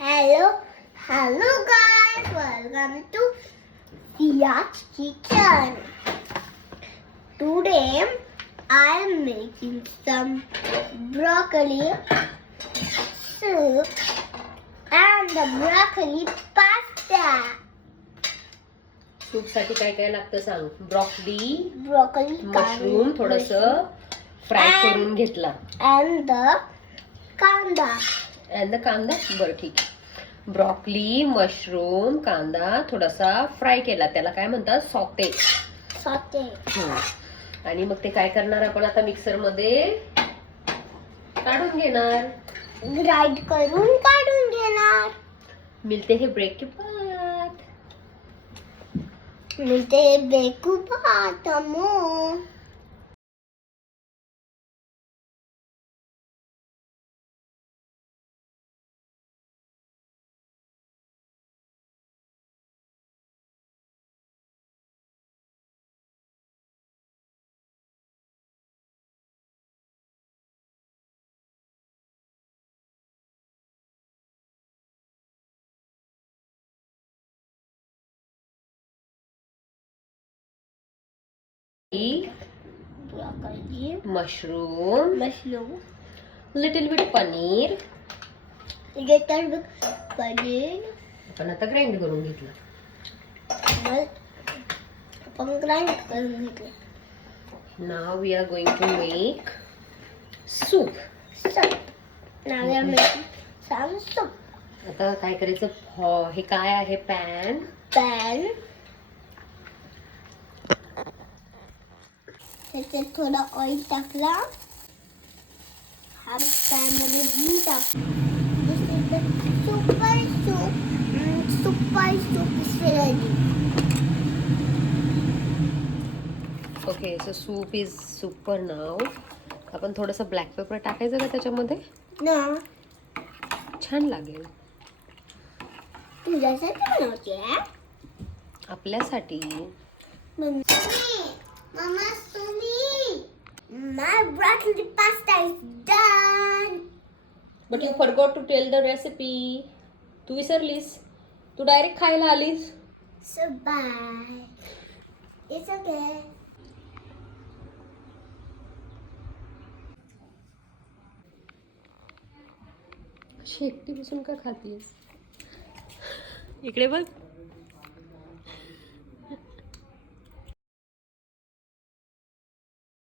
Hello guys, welcome to Sia's Kitchen. Today I am making some broccoli soup and the broccoli pasta. Soup साठी काय काय लागतं सांग. Broccoli, Broccoli, mushroom थोडंसं fry करून घेतला and the kanda. अँड कांदा. बरं ठीक आहे. ब्रॉकली, मशरूम, कांदा थोडासा फ्राय केला, त्याला काय म्हणतात सॉटे. Saute. आणि मग ते काय करणार आपण आता मिक्सर मध्ये काढून घेणार. ग्राइंड करून काढून घेणार. मिलते हे ब्रेक के बाद. मिलते बेकू भात अमो. Broccoli, mushroom, little bit paneer paneer आपण आता ग्राइंड करून घेतलं. आपण ग्राइंड करून घेतलं. Now we are going to make soup. Now we are making some soup. आता काय करायचं, हे काय आहे पॅन. Pan. त्याच्यात थोडा ऑइल टाकला. हा पॅन मध्ये घी टाकला. Super soup is ready. Okay, so soup is super now. आपण थोडंसं ब्लॅक पेपर टाकायचं का त्याच्यामध्ये? ना छान लागेल तुझ्यासाठी बनवते. आपल्यासाठी. Mama, my broccoli pasta is done. But you forgot to tell the recipe. तू विसरलीस, तू डायरेक्ट खायला आलीस. So bye. It's okay. अशी एकटी बसून का खातीयस? इकडे बघ.